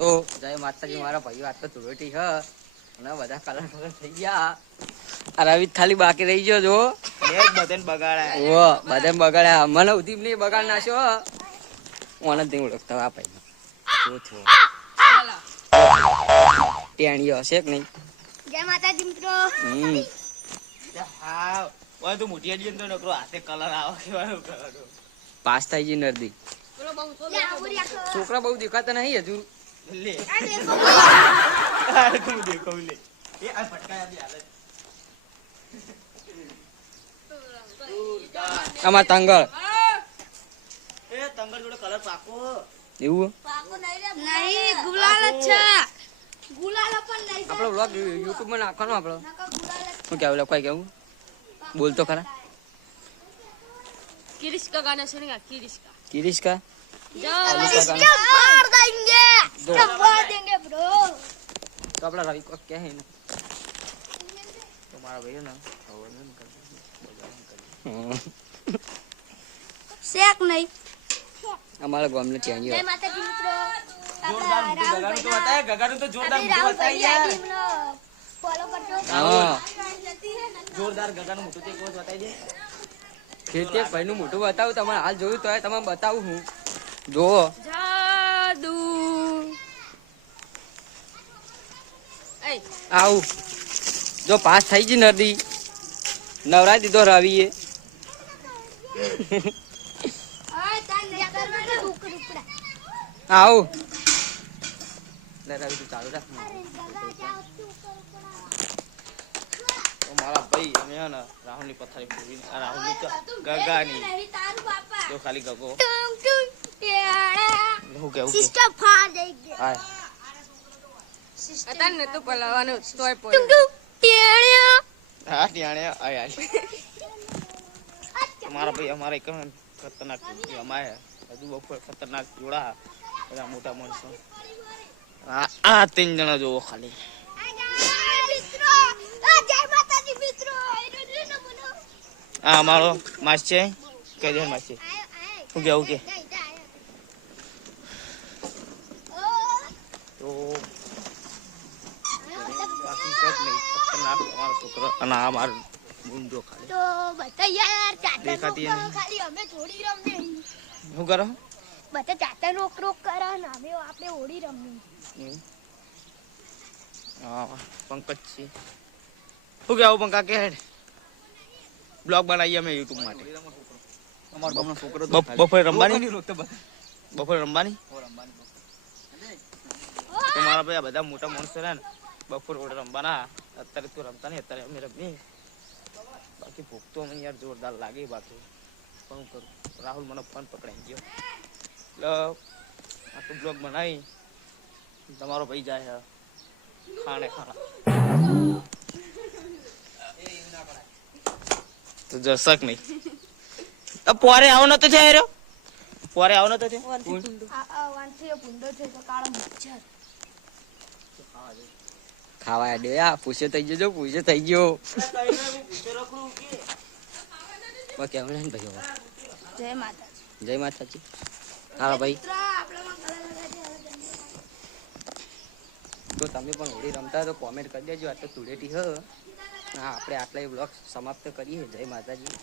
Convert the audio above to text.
તો જય માતાજી મારા ભાઈઓ આટલો ધૂળેટી હ અને બધા કલર કલર થઈ ગયા. આ રવિ ખાલી બાકી રહી ગયો જો બધાને બગાડ્યા. ઓ બધા બગાડ્યા મને ઉધી નહીં બગાડ નાખ્યો. ઓને જ નહીં ઓળખતા આ ભાઈ શું થયું ટેણીઓ હશે કે નહીં. જય માતાજી મિત્રો. હા ઓય તું મોટી આડી અંદર નકરો હાથે કલર આવો કેવાનું કરવાનું. પાસ થઈ ગઈ નરદી છોકરા બહુ દેખાતા નહીં હજુ. લે તું દેખો લે એ આ ફટકાયા બી હાલે. અમાર તંગળ એ તંગર જોડે કલર પાકો એવું નહીં ગુલાલ જ છે. ગુલાલ પણ નહીં. આપણો વ્લોગ યુટ્યુબ માં નાખવાનો આપણો નકા ગુલાલ જ. શું કેવું લે કોઈ કેવું બોલતો ખરા. किरिश्का गाना सुनेगा किरिश्का કિરીશકા इसके मार देंगे. इसके मार देंगे ब्रो. તો આપડા રવિ કોક કહે ને તો મારા ભાઈઓ ને શેક નહીં. અમારા ગામનો ટેણીઓ જય માતાજી મિત્રો. જોરદાર ગગાનું તો બતાય ગગાનું તો જોરદાર મોટું બતાય યાર. ફોલો કરજો. હા જોરદાર ગગાનું મોટું તે કોસ બતાઈ દે. ખેતે ભાઈ નું મોટું બતાવું તમારે હાલ જોયું તો તમે બતાવું હું જોવો जादू ए આવું જો પાસ થઈ ગઈ નદી નવરાઈ દીધો રવિએ. ઓય તાન જગર માં ટુકડા. આવું લે રવિ તું ચાલુ રાખ. તો મારા ભાઈ અમે હે ને રાહુલની પથારી ફેરવીને આ રાહુલની તો ગગાની નહીં તારું બાપા. જો ખાલી ગગો ટુમ ટુમ ટેડા. હું કેવું કે સિસ્ટમ ફાડ દઈ ગયા. હાય अतन न तो पलावानो तोय ટુમ पोय ટુમ ટેડા. હા ટીયાણે આય આય મારા ભાઈ અમારે એક ખતરનાક અમારે હજુ બપોર ખતરનાક જોડા બધા મોટા માણસો આ 3 જણા જોવો ખાલી. મિત્રો. જય માતાજી મિત્રો. આ અમારો માસ છે કઈ દે માસ છે હું કેવું કે તો બાકી કઈ નહીં ખતરનાક અમારો છોકરો અને આ મારો ગુંજો ખાલી તો બતા યાર ચાતા દેખાતી રોક નહીં. ખાલી અમે થોડી રમને. શું કરો બતા ચાતા રોક રોક કરે ને અમે આપણે હોડી રમવી. એવું? હા પંકજ છે શું કેવું પંકા કે બ્લોગ બનાવીએ અમે યુટ્યુબ માટે. અમારો ગામનો છોકરો બપોરે રમવાની બપોરે રમવાની તો મારા ભાઈ આ બધા મોટા માણસો ને બપોર ઓડે રમવાના. અત્યારે તો રમતા નહીં અત્યારે અમે રમીએ. બાકી ભૂખ તો મને યાર જોરદાર લાગે. બાકી પણ હું કરું રાહુલ મને ફોન પકડાઈ ગયો એટલે આ તો બ્લોગ બનાવી તમારો ભાઈ જાય ખાણે ખાણા તો જશક નહીં. પોરે આવો નતો છે યાર પોરે આવો નતો છે આ વાંચીયો ભૂંડો છે તો કાળો મચ્છર. ખાવા દે આ પૂછે થઈ ગયો પૂછે થઈ ગયો કેમ ને ભાઈઓ. જય માતાજી. જય માતાજી. હા ભાઈ મિત્રો આપણામાં કલર લગાડી તો તમે પણ હોળી રમતા તો કોમેન્ટ કરી દેજો. આ તો ધૂળેટી હ. હા આપણે આટલા બ્લોગ સમાપ્ત કરીએ. જય માતાજી.